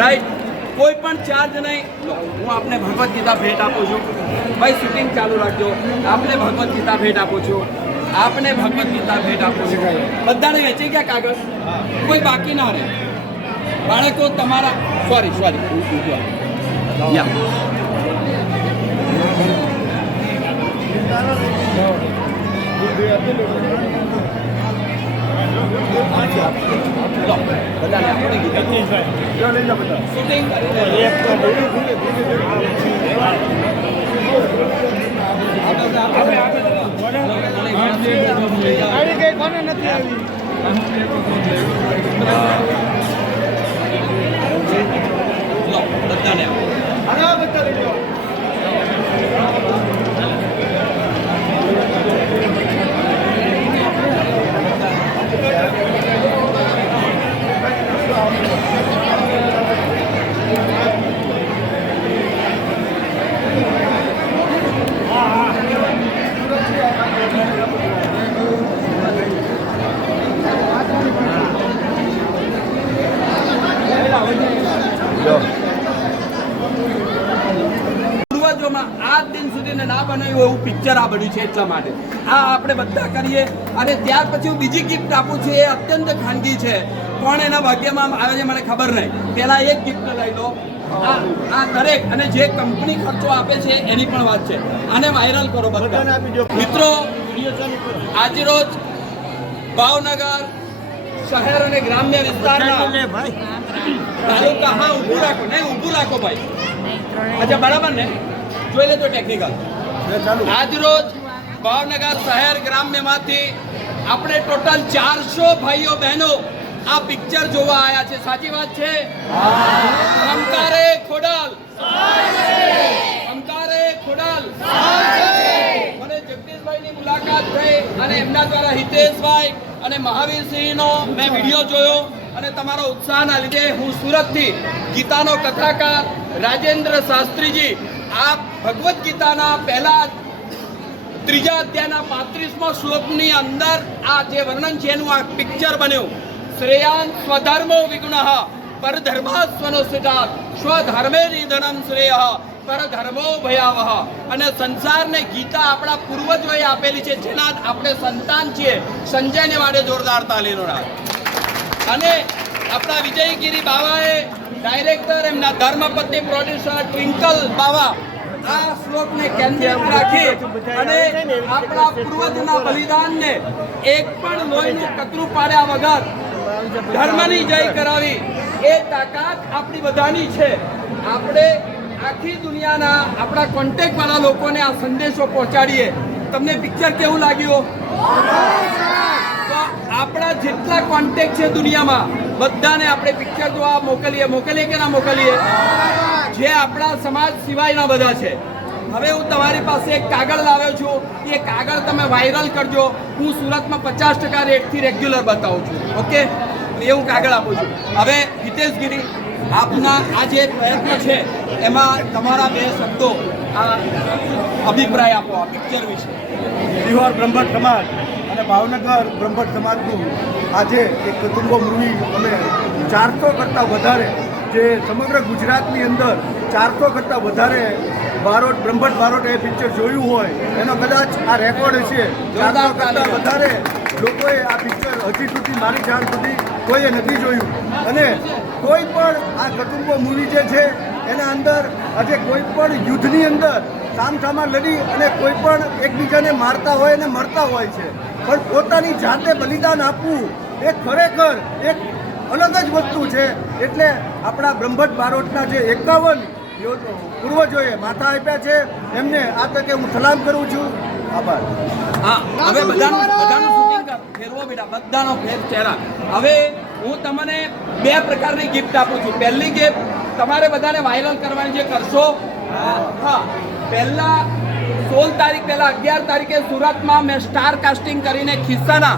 Right, કોઈ પણ charge નહીં. હું આપને ભગવદ્ ગીતા ભેટ આપું છું. ભાઈ શૂટિંગ ચાલુ રાખજો. આપને ભગવદ્ ગીતા ભેટ આપું છું. આપને ભગવદ્ ગીતા ભેટ આપું છું. બધાને વેચી ગયા કાગળ, કોઈ બાકી ના રહે. બાળકો તમારા સોરી યા બધાને આપણે શૂટિંગ કોને નથી આવી બધાને પૂર્વજોમાં આજ દિન સુધી ના બનાવ્યું એવું પિક્ચર આ બન્યું છે. એટલા માટે આ આપણે બધા કરીએ. અને ત્યાર પછી હું બીજી ગિફ્ટ આપું છું. એ અત્યંત ખાનગી છે. કોણ એના ભાગ્યમાં આવે છે મને ખબર નહીં. પહેલા એક ગિફ્ટ લઈ લો. આ દરેક અને જે કંપની ખર્ચો આપે છે એની પણ વાત છે. આને વાયરલ કરો બધા મિત્રો. આજરોજ ભાવનગર શહેર અને ગ્રામ્ય વિસ્તારના તાલુકા હા ઊભું રાખો નહીં ઊભું રાખો ભાઈ. અચ્છા બરાબર ને, જોઈ લેજો ટેકનિકલ. આજરોજ ભાવનગર શહેર ગ્રામ્યમાંથી આપણે ટોટલ 400 ભાઈઓ બહેનો આ પિક્ચર જોવા આવ્યા છે. સાચી વાત છે? અમકારે ખોડાલ, અમકારે ખોડાલ. મને જગદીશભાઈની મુલાકાત થઈ અને એમના દ્વારા હિતેશભાઈ અને મહાવીરસિંહનો મેં વિડીયો જોયો અને તમારો ઉત્સાહના લીધે હું સુરતથી ગીતાનો કથાકાર રાજેન્દ્ર શાસ્ત્રીજી આ ભગવદ્ ગીતાના પહેલા 3જા અધ્યાયના 35મા શ્લોકની અંદર આ જે વર્ણન છે એનું આ પિક્ચર બન્યું. શ્રેયાન સ્વધર્મો વિગુણઃ પરધર્માસ્વનો સિદ્ધાત સ્વધર્મે નિધનમ શ્રેય પરધર્મો ભયાવહ. અને સંસારને ગીતા આપણા પૂર્વજોએ આપેલી છે, જેના આપણે સંતાન છીએ. સંજયને માટે જોરદાર તાલીનો નાદ. અને આપણા વિજયગીરી બાવાએ ડાયરેક્ટર, એમના ધર્મપત્ની પ્રોડ્યુસર ટ્વિંકલ બાવા આ શ્લોકને કેન્દ્રિત રાખી અને આપણા પૂર્વજોના બલિદાનને એક પણ લોહીનું કતરું પાડ્યા વગર ધર્મની જય કરાવી એ તાકાત આપણી બધાની છે. આપણે આખી દુનિયાના આપણા કોન્ટેક્ટ વાળા લોકોને આ સંદેશો પહોંચાડીએ. તમને પિક્ચર કેવું લાગ્યું? તો આપણા જેટલા કોન્ટેક્ટ છે દુનિયામાં બધાને આપણે પિક્ચર જોવા મોકલીએ કે ના મોકલીએ? જે આપણા સમાજ સિવાયના બધા છે. હવે હું તમારી પાસે એક કાગળ લાવ્યો છું. એ કાગળ તમે વાયરલ કરજો. હું સુરતમાં 50% રેટથી રેગ્યુલર બતાવું છું. ઓકે, એવું કાગળ આપું છું. હવે હિતેશગીરી, આપના આ જે પ્રયત્ન છે એમાં તમારા 2 શબ્દો આ અભિપ્રાય આપો આ પિક્ચર વિશે. બિહાર બ્રહ્મભટ્ટ સમાજ અને ભાવનગર બ્રહ્મભટ્ટ સમાજનું આજે એક કુટુંબો મૂવી અમે 400 કરતાં વધારે, જે સમગ્ર ગુજરાતની અંદર 400 કરતાં વધારે બ્રહ્મભટ્ટ બારોટ એ પિક્ચર જોયું હોય એનો કદાચ આ રેકોર્ડ છે. 400 કરતાં વધારે લોકોએ આ પિક્ચર હજી સુધી મારી જાણ સુધી કોઈએ નથી જોયું. અને કોઈ પણ આ કુટુંબો મૂવી જે છે એના અંદર આજે કોઈ પણ યુદ્ધની અંદર સામસામા લડી અને કોઈ પણ એકબીજાને મારતા હોય અને મરતા હોય છે, પણ પોતાની જાતે બલિદાન આપવું એ ખરેખર એક અલગ જ વસ્તુ છે. એટલે આપણા બ્રહ્મભટ્ટ બારોટના જે 51 પૂર્વજોએ માથા આપ્યા છે એમને આ તકે હું સલામ કરું છું. આભાર. હા, હવે બધાનું શૂટિંગ ફેરવો બેટા, બધાનો ફેર ચહેરા. હવે હું તમને 2 પ્રકારની ગિફ્ટ આપું છું. પહેલી ગિફ્ટ તમારે બધાને વાયરલ કરવાની જે કરશો. હા, પહેલા 16 તારીખ પહેલા 11 તારીખે સુરતમાં મેં સ્ટાર કાસ્ટિંગ કરીને ખિસ્સાના